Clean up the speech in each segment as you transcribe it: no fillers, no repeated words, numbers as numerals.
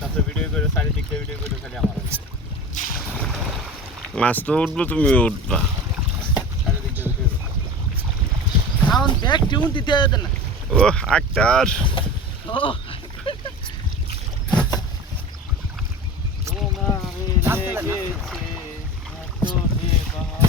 তাতে ভিডিও করে চারিদিকে ভিডিও করে খালি আমার মাছ তো উঠবো, তুমি উঠবা। চারিদিকে ভিডিও এখন ব্যাগ টিউন দিতে হবে না। ও আক্তার, ও তোমারে লেগেছে এত যে ভালো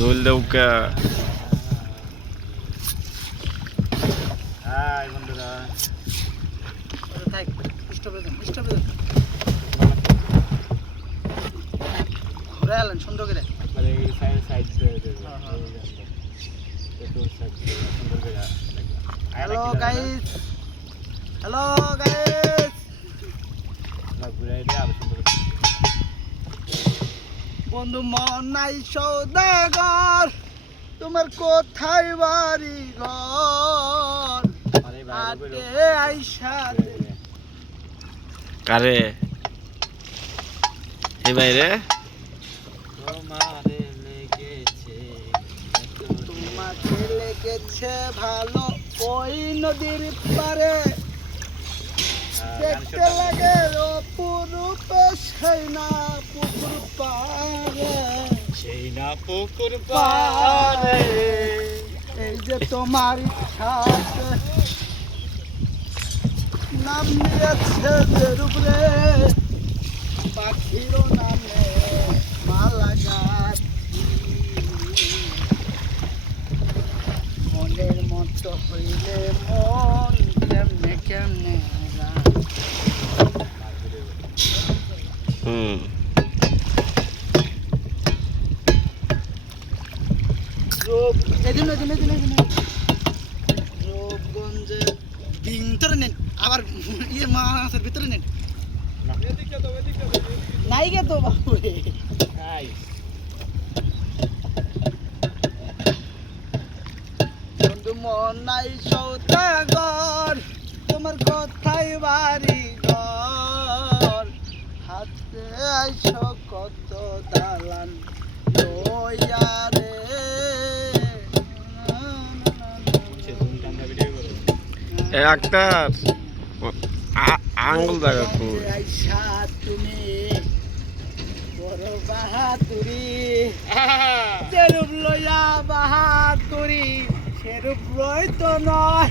রোল দেউকা। হাই বন্ধুরা, থাক স্টপে ঘুরে এলেন সুন্দর করে। একবারে এই সাইড করে দেব একটু সাইড সুন্দর করে হ্যালো গাইস না ঘুরে দিয়ে আবার সুন্দর বন্ধু মন নাই সৌদাগর, তোমার কোথায় বাড়ি ঘর? আরে আটে ভাই আইসা কারে এই বাইরে তোমারে লেগেছে তোমাকে লেগেছে ভালো ওই নদীর পারে, দেখতে লাগে অপরূপ সেই না পুকুর পারে, সেই না পুকুর পারে এই যে তোমার ইচ্ছাতে নাম নিয়েছে যে উপরে পাখিরও নামে মালা গাছি, মনের মতো হইলে মন কেমনে কেমনে হুম রূপগঞ্জে ভিতরে নেন, আবার ইয়ে মাছের ভিতরে নেন নাই গে তো বাবু রে। বন্ধু মন নাই সৌদাগর, তোমার কোথায় বাড়ি ঘর? হাতে আইসো কত দালান লইয়া রে। এ আক্তার আঙ্গুল জায়গা কই? হাতে আইসা তুমি বড় বাহাদুরি, যেরূপ লইয়া বাহাদুরি সেরূপ লই তো নয়।